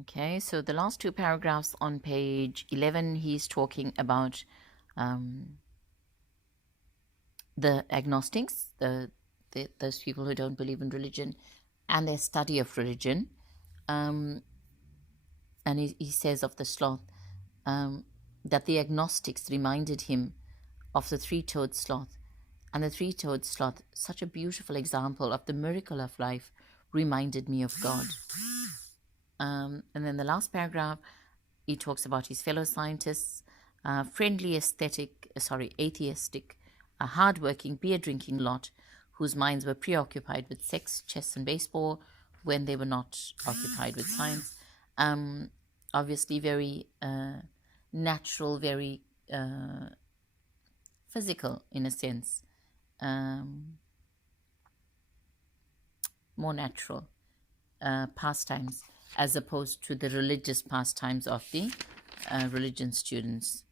Okay, so the last two paragraphs on page 11, he's talking about the agnostics, those people who don't believe in religion, and their study of religion. And he says of the sloth that the agnostics reminded him of the three-toed sloth. And the three-toed sloth, such a beautiful example of the miracle of life, reminded me of God. And then the last paragraph, he talks about his fellow scientists, friendly, atheistic, a hardworking, beer-drinking lot whose minds were preoccupied with sex, chess, and baseball when they were not occupied with science. Obviously, very natural, very physical in a sense, more natural pastimes as opposed to the religious pastimes of the religion students.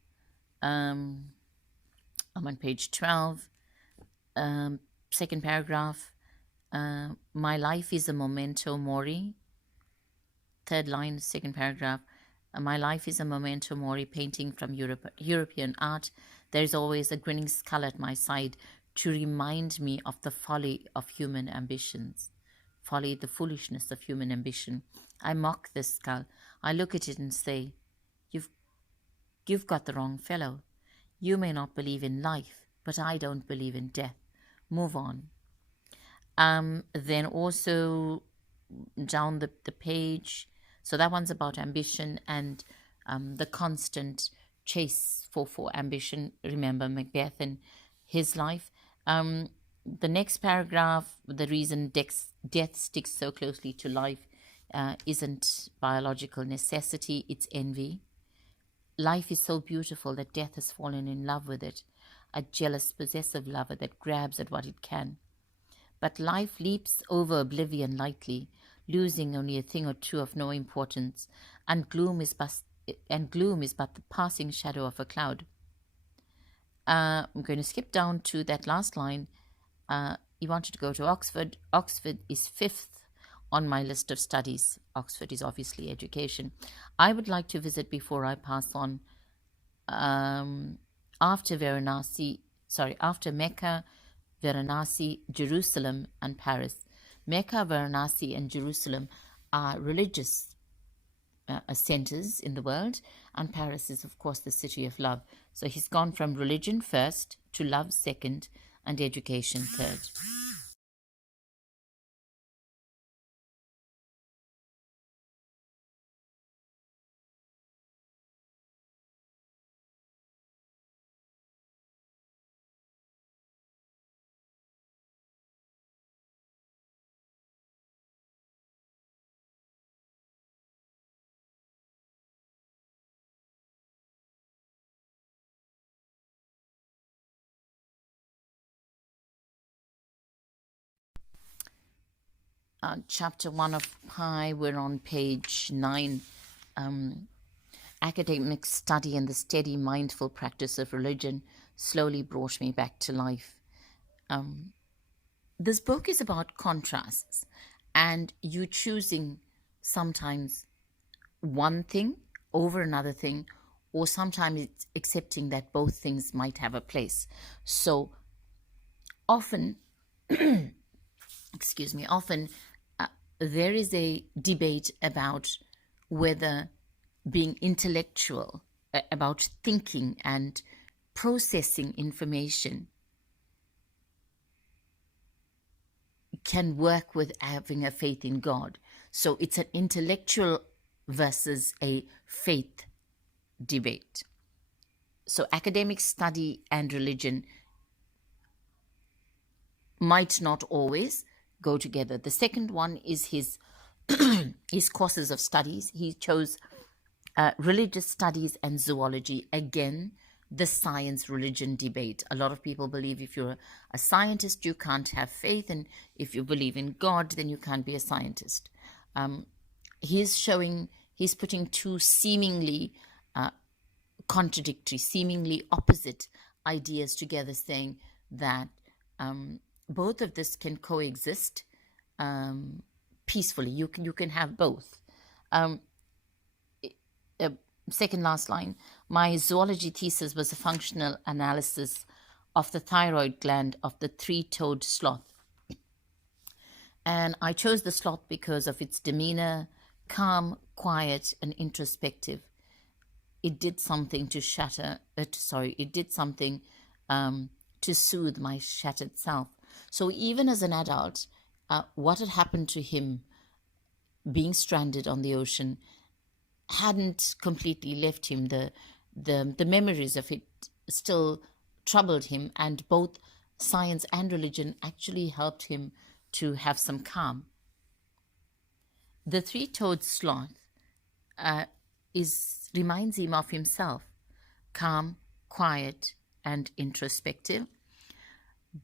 I'm on page 12, second paragraph. My life is a memento mori. Third line, second paragraph. My life is a memento mori, painting from European art. There is always a grinning skull at my side to remind me of the folly of human ambitions. Folly, the foolishness of human ambition. I mock this skull. I look at it and say, you've got the wrong fellow. You may not believe in life, but I don't believe in death. Move on. Then also down the page, so that one's about ambition and the constant chase for ambition. Remember Macbeth and his life. The next paragraph, the reason death sticks so closely to life isn't biological necessity, it's envy. Life is so beautiful that death has fallen in love with it, a jealous, possessive lover that grabs at what it can. But life leaps over oblivion lightly, losing only a thing or two of no importance, and gloom is but the passing shadow of a cloud. I'm going to skip down to that last line. He wanted to go to Oxford. Oxford is fifth on my list of studies. Oxford is obviously education. I would like to visit before I pass on. After Mecca, Varanasi, Jerusalem, and Paris. Mecca, Varanasi, and Jerusalem are religious centers in the world, and Paris is, of course, the city of love. So he's gone from religion first to love second and education third. Chapter 1 of Pi, we're on page 9. Academic study and the steady, mindful practice of religion slowly brought me back to life. This book is about contrasts and you choosing sometimes one thing over another thing, or sometimes it's accepting that both things might have a place. So often, often there is a debate about whether being intellectual, about thinking and processing information, can work with having a faith in God. So it's an intellectual versus a faith debate. So academic study and religion might not always go together. The second one is his his courses of studies. He chose religious studies and zoology. Again, the science-religion debate. A lot of people believe if you're a scientist, you can't have faith, and if you believe in God, then you can't be a scientist. He's putting two seemingly contradictory, seemingly opposite ideas together, saying that both of this can coexist peacefully. You can have both. second last line, my zoology thesis was a functional analysis of the thyroid gland of the three-toed sloth. And I chose the sloth because of its demeanor, calm, quiet, and introspective. It did something to it did something to soothe my shattered self. So even as an adult, what had happened to him being stranded on the ocean hadn't completely left him. The memories of it still troubled him, and both science and religion actually helped him to have some calm. The three-toed sloth reminds him of himself, calm, quiet, and introspective.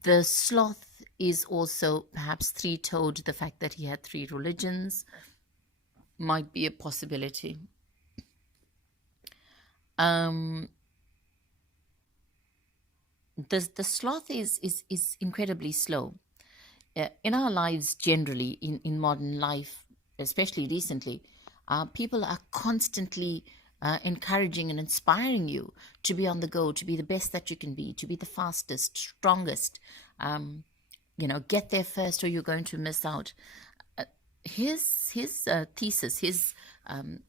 The sloth is also perhaps three-toed. The fact that he had three religions might be a possibility. The sloth is incredibly slow. In our lives generally, in modern life, especially recently, people are constantly encouraging and inspiring you to be on the go, to be the best that you can be, to be the fastest, strongest. Get there first or you're going to miss out. His thesis, his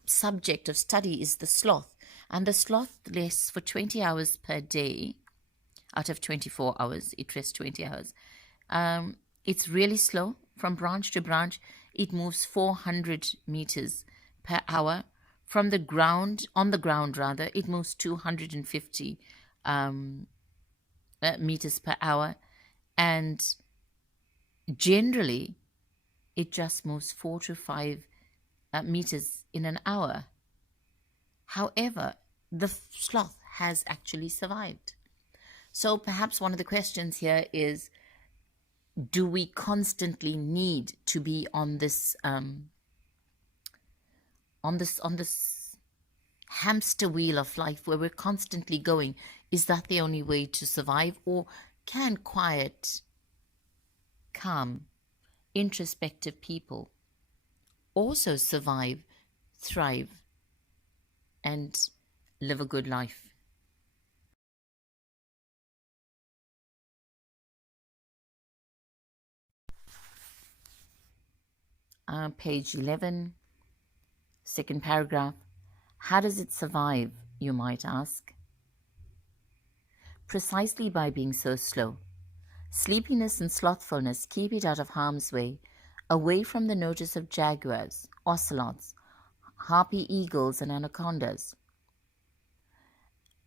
subject of study is the sloth. And the sloth rests for 20 hours per day. Out of 24 hours, it rests 20 hours. It's really slow. From branch to branch, it moves 400 meters per hour. From the ground, on the ground rather, it moves 250 meters per hour. And generally, it just moves 4 to 5 meters in an hour. However, the sloth has actually survived. So perhaps one of the questions here is, do we constantly need to be on this hamster wheel of life where we're constantly going? Is that the only way to survive? Or can quiet, calm, introspective people also survive, thrive, and live a good life? Page 11, second paragraph. How does it survive, you might ask? Precisely by being so slow. Sleepiness and slothfulness keep it out of harm's way, away from the notice of jaguars, ocelots, harpy eagles, and anacondas.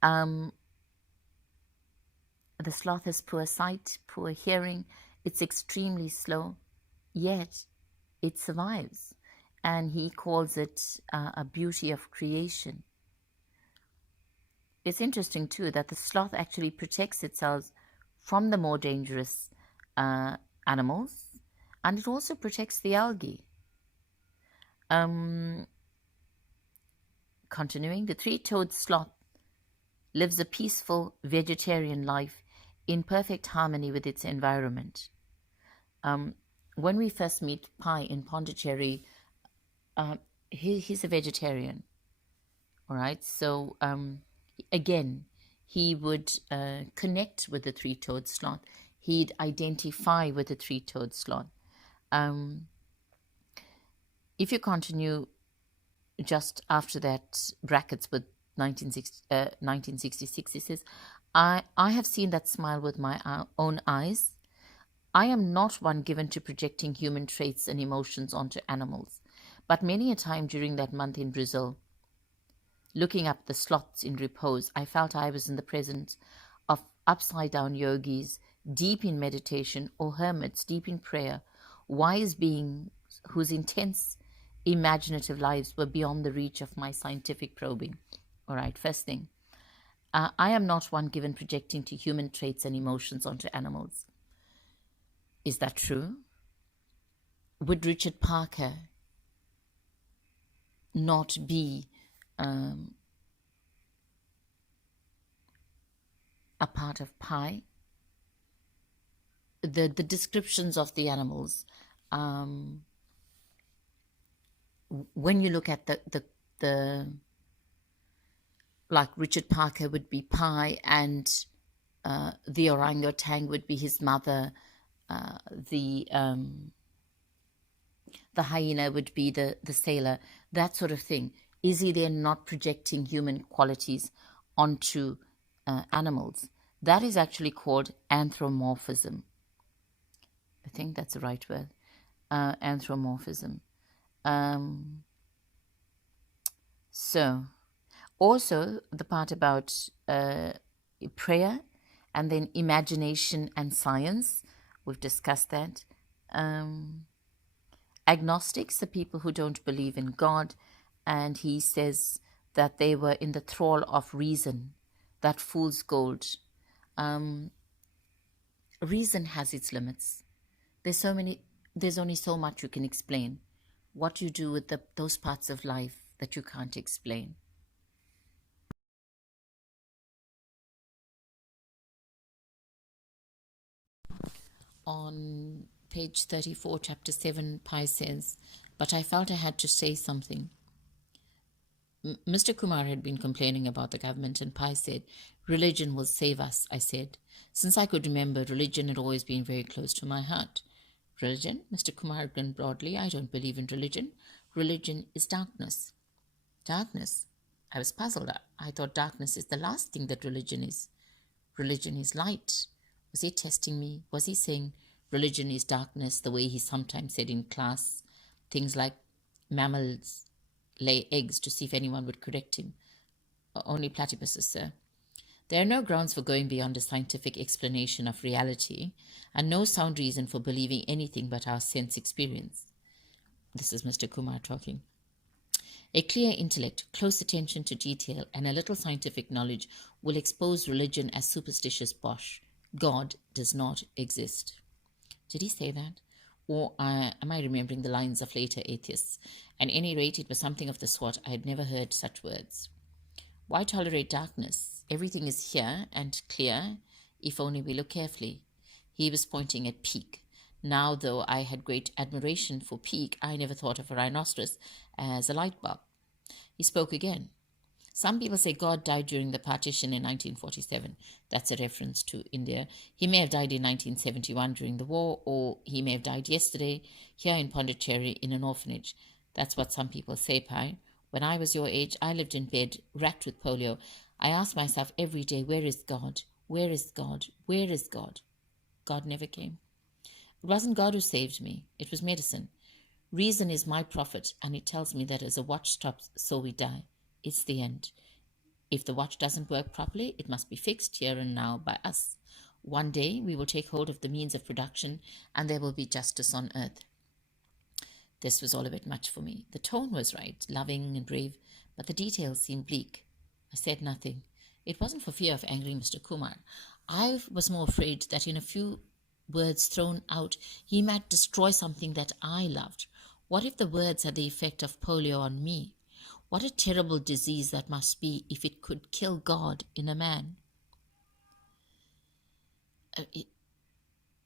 The sloth has poor sight, poor hearing. It's extremely slow, yet it survives. And he calls it a beauty of creation. It's interesting, too, that the sloth actually protects itself from the more dangerous animals, and it also protects the algae. Continuing, the three-toed sloth lives a peaceful vegetarian life in perfect harmony with its environment. When we first meet Pi in Pondicherry, he's a vegetarian. All right, so again, he would connect with the three-toed sloth. He'd identify with the three-toed sloth. If you continue just after that, brackets with 1966, he says, I have seen that smile with my own eyes. I am not one given to projecting human traits and emotions onto animals, but many a time during that month in Brazil, looking up the sloths in repose, I felt I was in the presence of upside-down yogis, deep in meditation, or hermits, deep in prayer, wise beings whose intense, imaginative lives were beyond the reach of my scientific probing. All right, first thing, I am not one given projecting to human traits and emotions onto animals. Is that true? Would Richard Parker not be a part of Pi? The descriptions of the animals, when you look at the like Richard Parker would be Pi, and the orangutan would be his mother. Uh, the um, the hyena would be the sailor. That sort of thing. Is he then not projecting human qualities onto animals? That is actually called anthropomorphism. I think that's the right word. Anthropomorphism. Um, so, also the part about prayer, and then imagination and science. We've discussed that. Agnostics, the people who don't believe in God, and he says that they were in the thrall of reason, that fool's gold. Reason has its limits. There's only so much you can explain. What you do with those parts of life that you can't explain. On page 34, chapter 7, Pi says, "But I felt I had to say something." Mr. Kumar had been complaining about the government, and Pi said, "Religion will save us," I said. Since I could remember, religion had always been very close to my heart. "Religion?" Mr. Kumar grinned broadly. "I don't believe in religion. Religion is darkness." Darkness? I was puzzled. I thought darkness is the last thing that religion is. Religion is light. Was he testing me? Was he saying religion is darkness, the way he sometimes said in class things like mammals lay eggs, to see if anyone would correct him? Only platypuses, sir. There are no grounds for going beyond a scientific explanation of reality, and no sound reason for believing anything but our sense experience. This is Mr. Kumar talking. A clear intellect, close attention to detail, and a little scientific knowledge will expose religion as superstitious bosh. God does not exist. Did he say that? Or am I remembering the lines of later atheists? At any rate, it was something of the sort. I had never heard such words. Why tolerate darkness? Everything is here and clear, if only we look carefully. He was pointing at Peak. Now, though I had great admiration for Peak, I never thought of a rhinoceros as a light bulb. He spoke again. Some people say God died during the partition in 1947. That's a reference to India. He may have died in 1971 during the war, or he may have died yesterday here in Pondicherry in an orphanage. That's what some people say, Pi. When I was your age, I lived in bed, racked with polio. I asked myself every day, where is God? Where is God? Where is God? God never came. It wasn't God who saved me. It was medicine. Reason is my prophet, and it tells me that as a watch stops, so we die. It's the end. If the watch doesn't work properly, it must be fixed here and now by us. One day we will take hold of the means of production, and there will be justice on earth. This was all a bit much for me. The tone was right, loving and brave, but the details seemed bleak. I said nothing. It wasn't for fear of angering Mr. Kumar. I was more afraid that in a few words thrown out, he might destroy something that I loved. What if the words had the effect of polio on me? What a terrible disease that must be if it could kill God in a man.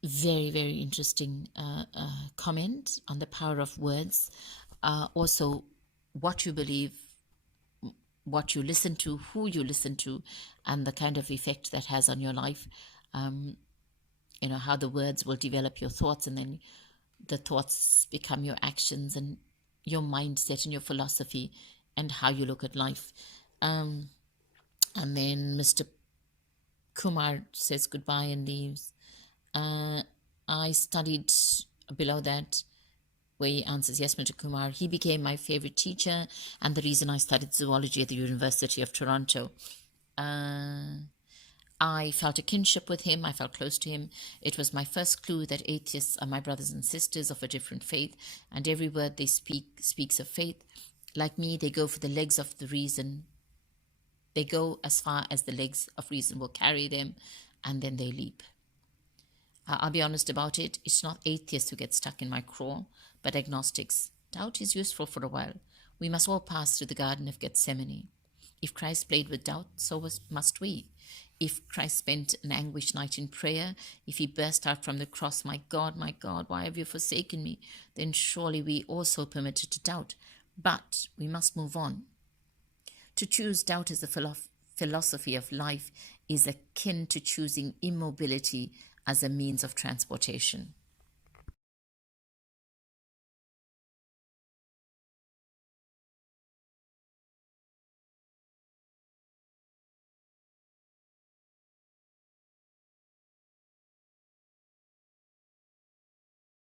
Very, very interesting comment on the power of words. Also, what you believe, what you listen to, who you listen to, and the kind of effect that has on your life. How the words will develop your thoughts, and then the thoughts become your actions and your mindset and your philosophy and how you look at life. And then Mr. Kumar says goodbye and leaves. I studied below that, where he answers, yes, Mr. Kumar. He became my favorite teacher and the reason I studied zoology at the University of Toronto. I felt a kinship with him. I felt close to him. It was my first clue that atheists are my brothers and sisters of a different faith, and every word they speak speaks of faith. Like me, they go for the legs of the reason. They go as far as the legs of reason will carry them, and then they leap. I'll be honest about it. It's not atheists who get stuck in my craw, but agnostics. Doubt is useful for a while. We must all pass through the Garden of Gethsemane. If Christ played with doubt, so must we. If Christ spent an anguished night in prayer, if he burst out from the cross, my God, why have you forsaken me? Then surely we also permitted to doubt. But we must move on. To choose doubt as a philosophy of life is akin to choosing immobility as a means of transportation.